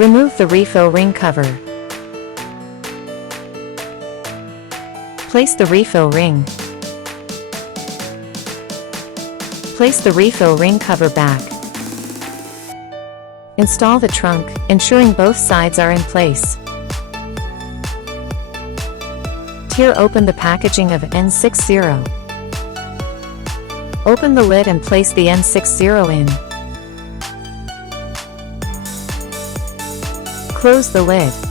Remove the refill ring cover. Place the refill ring. Place the refill ring cover back. Install the trunk, ensuring both sides are in place. Tear open the packaging of N60. Open the lid and place the N60 in. Close the lid.